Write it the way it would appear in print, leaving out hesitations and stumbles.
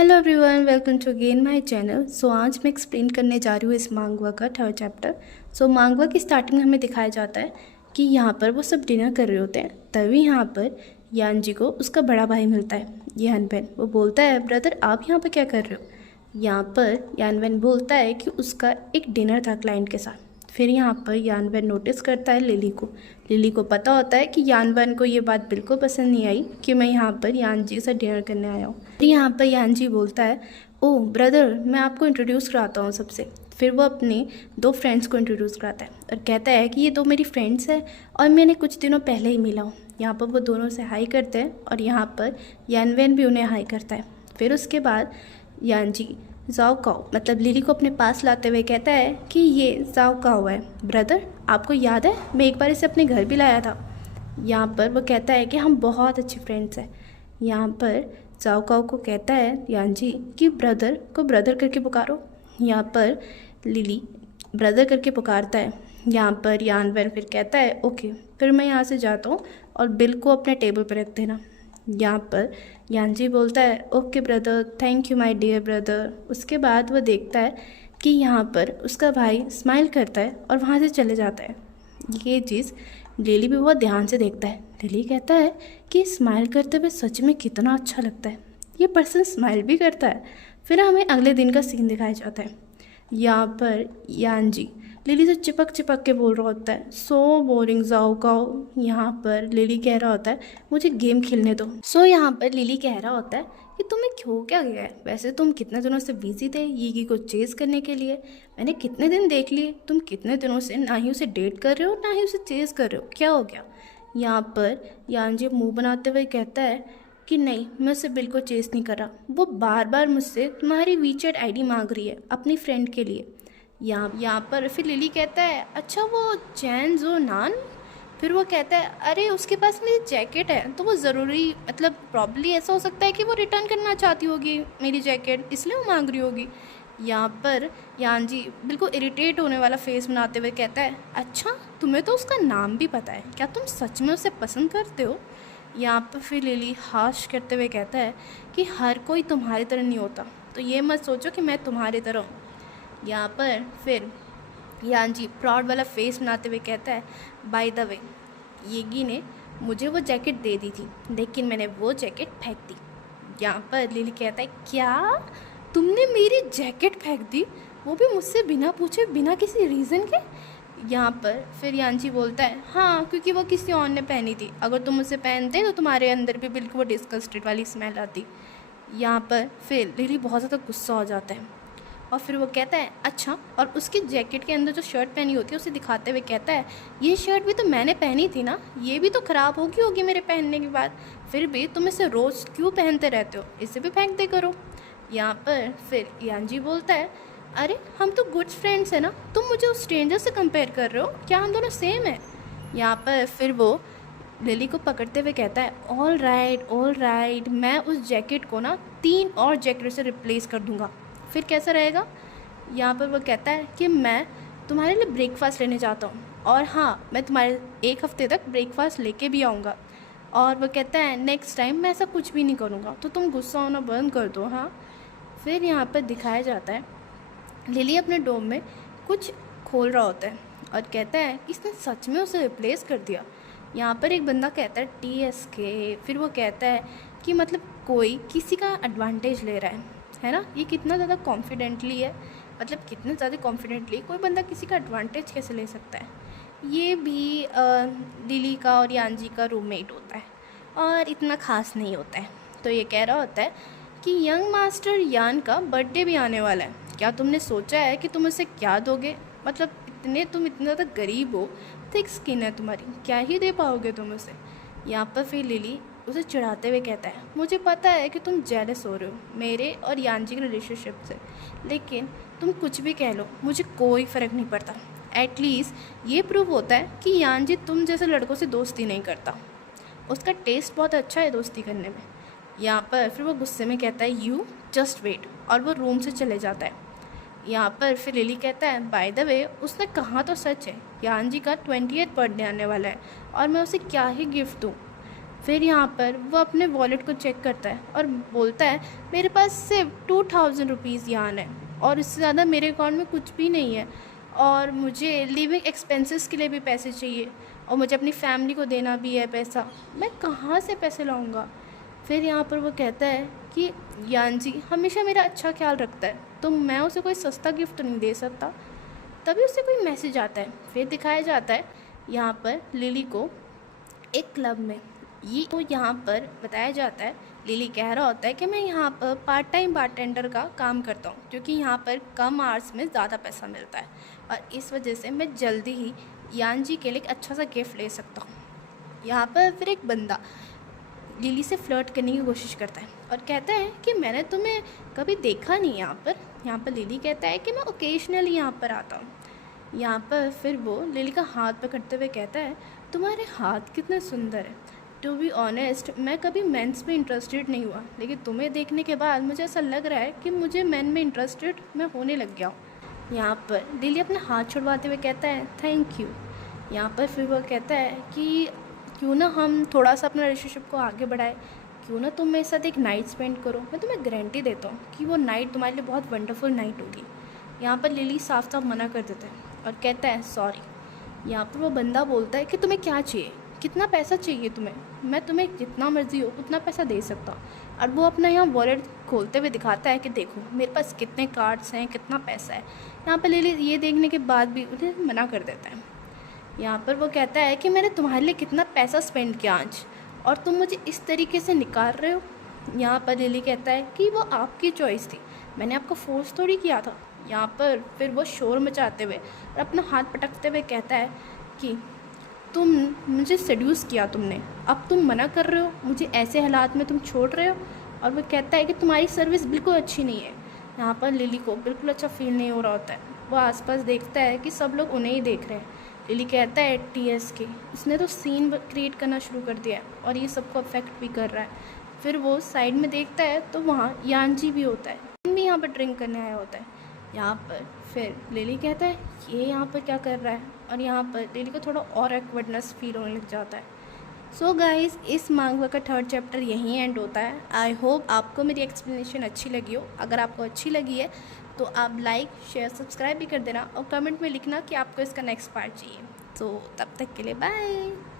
Hello everyone, welcome to again my channel. आज मैं explain करने जा रही हूँ इस मांगवा का थर्ड चैप्टर। मांगवा की स्टार्टिंग में हमें दिखाया जाता है कि यहाँ पर वो सब डिनर कर रहे होते हैं। तभी यहाँ पर यान जी को उसका बड़ा भाई मिलता है, यान वैन। वो बोलता है, ब्रदर आप यहाँ पर क्या कर रहे हो। यहाँ पर यान वैन बोलता है कि उसका एक डिनर था क्लाइंट के साथ। फिर यहाँ पर यान वैन नोटिस करता है लिली को। लिली को पता होता है कि यान वैन को ये बात बिल्कुल पसंद नहीं आई कि मैं यहाँ पर यान जी से डिनर करने आया हूँ। फिर यहाँ पर यान जी बोलता है, ओह ब्रदर मैं आपको इंट्रोड्यूस कराता हूँ सबसे। फिर वो अपने दो फ्रेंड्स को इंट्रोड्यूस कराता है और कहता है कि ये दो मेरी फ्रेंड्स हैं और मैंने कुछ दिनों पहले ही मिला हूँ। यहाँ पर वो दोनों से हाई करते हैं और यहाँ पर यान वैन भी उन्हें हाई करता है। फिर उसके बाद यान जी जाओ काओ मतलब लिली को अपने पास लाते हुए कहता है कि ये जाओ काओ है। ब्रदर आपको याद है मैं एक बार इसे अपने घर भी लाया था। यहाँ पर वो कहता है कि हम बहुत अच्छे फ्रेंड्स हैं। यहाँ पर जाओ काओ को कहता है यान जी कि ब्रदर को ब्रदर करके पुकारो। यहाँ पर लिली ब्रदर करके पुकारता है। यहाँ पर यान वैन फिर कहता है ओके, फिर मैं यहाँ से जाता हूँ और बिल को अपने टेबल पर रख देना। यहाँ पर यान जी बोलता है okay brother, thank you my dear brother. उसके बाद वो देखता है कि यहाँ पर उसका भाई स्माइल करता है और वहाँ से चले जाता है। ये चीज़ लिली भी बहुत ध्यान से देखता है। लिली कहता है कि स्माइल करते हुए सच में कितना अच्छा लगता है, ये पर्सन स्माइल भी करता है। फिर हमें अगले दिन का सीन दिखाया जाता है। यहाँ पर यान जी लिली से चिपक चिपक के बोल रहा होता है, सो बोरिंग जाओ काओ। यहाँ पर लिली कह रहा होता है मुझे गेम खेलने दो। यहाँ पर लिली कह रहा होता है कि तुम्हें क्यों क्या गया है, वैसे तुम कितने दिनों से बिजी थे यीगी को चेज़ करने के लिए। मैंने कितने दिन देख लिए, तुम कितने दिनों से ना ही उसे डेट कर रहे हो ना ही उसे चेज़ कर रहे हो, क्या हो गया। यहाँ पर यान जी मुँह बनाते हुए कहता है कि नहीं मैं उसे बिल्कुल चेज़ नहीं कर रहा, वो बार बार मुझसे तुम्हारी वीचैट आईडी मांग रही है अपनी फ्रेंड के लिए। यहाँ पर फिर लिली कहता है अच्छा वो चैन जो नान। फिर वो कहता है अरे उसके पास मेरी जैकेट है तो वो ज़रूरी मतलब प्रॉब्ली ऐसा हो सकता है कि वो रिटर्न करना चाहती होगी मेरी जैकेट, इसलिए वो मांग रही होगी। यहाँ पर यान जी बिल्कुल इरिटेट होने वाला फेस बनाते हुए कहता है अच्छा तुम्हें तो उसका नाम भी पता है, क्या तुम सच में उसे पसंद करते हो। यहाँ पर फिर लिली हाश करते हुए कहता है कि हर कोई तुम्हारी तरह नहीं होता, तो ये मत सोचो कि मैं तुम्हारी तरह हूँ। यहाँ पर फिर यान जी प्राउड वाला फेस बनाते हुए कहता है बाय द वे येगी ने मुझे वो जैकेट दे दी थी लेकिन मैंने वो जैकेट फेंक दी। यहाँ पर लिली कहता है क्या तुमने मेरी जैकेट फेंक दी, वो भी मुझसे बिना पूछे बिना किसी रीज़न के। यहाँ पर फिर यान जी बोलता है हाँ क्योंकि वो किसी और ने पहनी थी, अगर तुम उसे पहनते तो तुम्हारे अंदर भी बिल्कुल वो डिस्गस्टेड वाली स्मेल आती। यहाँ पर फिर लिली बहुत ज़्यादा गुस्सा हो जाता है और फिर वो कहता है अच्छा, और उसकी जैकेट के अंदर जो शर्ट पहनी होती है उसे दिखाते हुए कहता है ये शर्ट भी तो मैंने पहनी थी ना, ये भी तो ख़राब होगी मेरे पहनने के बाद, फिर भी तुम इसे रोज़ क्यों पहनते रहते हो, इसे भी फेंक दे करो। यहाँ पर फिर यान जी बोलता है अरे हम तो गुड फ्रेंड्स हैं ना, तुम मुझे उस स्ट्रेंजर से कंपेयर कर रहे हो, क्या हम दोनों सेम है। यहाँ पर फिर वो लिली को पकड़ते हुए कहता है ऑल राइट मैं उस जैकेट को ना 3 और जैकेट से रिप्लेस कर दूँगा, फिर कैसा रहेगा। यहाँ पर वो कहता है कि मैं तुम्हारे लिए ब्रेकफास्ट लेने जाता हूँ और हाँ मैं तुम्हारे 1 हफ्ते तक ब्रेकफास्ट लेके भी आऊँगा। और वो कहता है नेक्स्ट टाइम मैं ऐसा कुछ भी नहीं करूँगा, तो तुम गुस्सा होना बंद कर दो हाँ। फिर यहाँ पर दिखाया जाता है लिली अपने डोम में कुछ खोल रहा होता है और कहता है कि इसने सच में उसे रिप्लेस कर दिया। यहाँ पर एक बंदा कहता है TSK। फिर वो कहता है कि मतलब कोई किसी का एडवांटेज ले रहा है ना, ये कितना ज़्यादा कॉन्फिडेंटली है, मतलब कितने ज़्यादा कॉन्फिडेंटली कोई बंदा किसी का एडवांटेज कैसे ले सकता है। ये भी लिली का और यान जी का रूममेट होता है और इतना ख़ास नहीं होता है। तो ये कह रहा होता है कि यंग मास्टर यान का बर्थडे भी आने वाला है, क्या तुमने सोचा है कि तुम उसे क्या दोगे, मतलब तुम इतने ज़्यादा गरीब हो, थिक स्किन है तुम्हारी, क्या ही दे पाओगे तुम उसे। यहाँ पर फिर लिली उसे चिढ़ाते हुए कहता है मुझे पता है कि तुम जेलस हो रहे हो मेरे और यान जी के रिलेशनशिप से, लेकिन तुम कुछ भी कह लो मुझे कोई फ़र्क नहीं पड़ता। एटलीस्ट ये प्रूव होता है कि यान जी तुम जैसे लड़कों से दोस्ती नहीं करता, उसका टेस्ट बहुत अच्छा है दोस्ती करने में। यहाँ पर फिर वो गुस्से में कहता है यू जस्ट वेट, और वो रूम से चले जाता है। यहाँ पर फिर लिली कहता है बाय द वे उसने कहा तो सच है, यान जी का 20th बर्थडे आने वाला है और मैं उसे क्या ही गिफ्ट दूँ। फिर यहाँ पर वो अपने वॉलेट को चेक करता है और बोलता है मेरे पास सिर्फ 2000 रुपीज़ यान है और इससे ज़्यादा मेरे अकाउंट में कुछ भी नहीं है और मुझे लिविंग एक्सपेंसेस के लिए भी पैसे चाहिए और मुझे अपनी फैमिली को देना भी है पैसा, मैं कहाँ से पैसे लाऊंगा। फिर यहाँ पर वो कहता है कि यान जी हमेशा मेरा अच्छा ख्याल रखता है तो मैं उसे कोई सस्ता गिफ्ट नहीं दे सकता। तभी उससे कोई मैसेज आता है। फिर दिखाया जाता है यहाँ पर लिली को एक क्लब में। ये तो यहाँ पर बताया जाता है, लिली कह रहा होता है कि मैं यहाँ पर पार्ट टाइम बारटेंडर का काम करता हूँ क्योंकि यहाँ पर कम आवर्स में ज़्यादा पैसा मिलता है और इस वजह से मैं जल्दी ही यान जी के लिए एक अच्छा सा गिफ्ट ले सकता हूँ। यहाँ पर फिर एक बंदा लिली से फ्लर्ट करने की कोशिश करता है और कहता है कि मैंने तुम्हें कभी देखा नहीं यहाँ पर। यहाँ पर लिली कहता है कि मैं ओकेजनली यहाँ पर आता हूँ। यहाँ पर फिर वो लिली का हाथ पकड़ते हुए कहता है तुम्हारे हाथ कितने सुंदर है। टू बी ऑनेस्ट मैं कभी मेंस में इंटरेस्टेड नहीं हुआ लेकिन तुम्हें देखने के बाद मुझे ऐसा लग रहा है कि मुझे मेन में इंटरेस्टेड मैं होने लग गया हूँ। यहाँ पर लिली अपना हाथ छुड़वाते हुए कहता है थैंक यू। यहाँ पर फिर वो कहता है कि क्यों ना हम थोड़ा सा अपना रिलेशनशिप को आगे बढ़ाए, क्यों ना तुम मेरे साथ एक नाइट स्पेंड करो, मैं तुम्हें गारंटी देता हूँ कि वो नाइट तुम्हारे लिए बहुत वंडरफुल नाइट होगी। यहाँ पर लिली साफ साफ मना कर देता है और कहता है सॉरी। यहाँ पर वो बंदा बोलता है कि तुम्हें क्या चाहिए, कितना पैसा चाहिए तुम्हें, मैं तुम्हें जितना मर्जी हो उतना पैसा दे सकता हूँ। और वो अपना यहाँ वॉलेट खोलते हुए दिखाता है कि देखो मेरे पास कितने कार्ड्स हैं, कितना पैसा है। यहाँ पर लिली ये देखने के बाद भी उन्हें मना कर देता है। यहाँ पर वो कहता है कि मैंने तुम्हारे लिए कितना पैसा स्पेंड किया आज और तुम मुझे इस तरीके से निकाल रहे हो। यहाँ पर लिली कहता है कि वो आपकी चॉइस थी, मैंने आपको फोर्स थोड़ी किया था। यहाँ पर फिर वो शोर मचाते हुए और अपना हाथ पटकते हुए कहता है कि तुम मुझे सेड्यूस किया तुमने, अब तुम मना कर रहे हो, मुझे ऐसे हालात में तुम छोड़ रहे हो। और वो कहता है कि तुम्हारी सर्विस बिल्कुल अच्छी नहीं है। यहाँ पर लिली को बिल्कुल अच्छा फील नहीं हो रहा होता है। वो आसपास देखता है कि सब लोग उन्हें ही देख रहे हैं। लिली कहता है TSK इसने तो सीन क्रिएट करना शुरू कर दिया है और ये सबको अफेक्ट भी कर रहा है। फिर वो साइड में देखता है तो वहाँ यान जी भी होता है, भी यहाँ पर ड्रिंक करने आया होता है। यहाँ पर फिर लिली कहता है ये यहाँ पर क्या कर रहा है और यहाँ पर लिली को थोड़ा और एक्वर्डनेस फील होने लग जाता है। सो गाइज़ इस मांगवा का 3rd चैप्टर यहीं एंड होता है। आई होप आपको मेरी एक्सप्लेनेशन अच्छी लगी हो। अगर आपको अच्छी लगी है तो आप लाइक शेयर सब्सक्राइब भी कर देना और कमेंट में लिखना कि आपको इसका नेक्स्ट पार्ट चाहिए। तो तब तक के लिए बाय।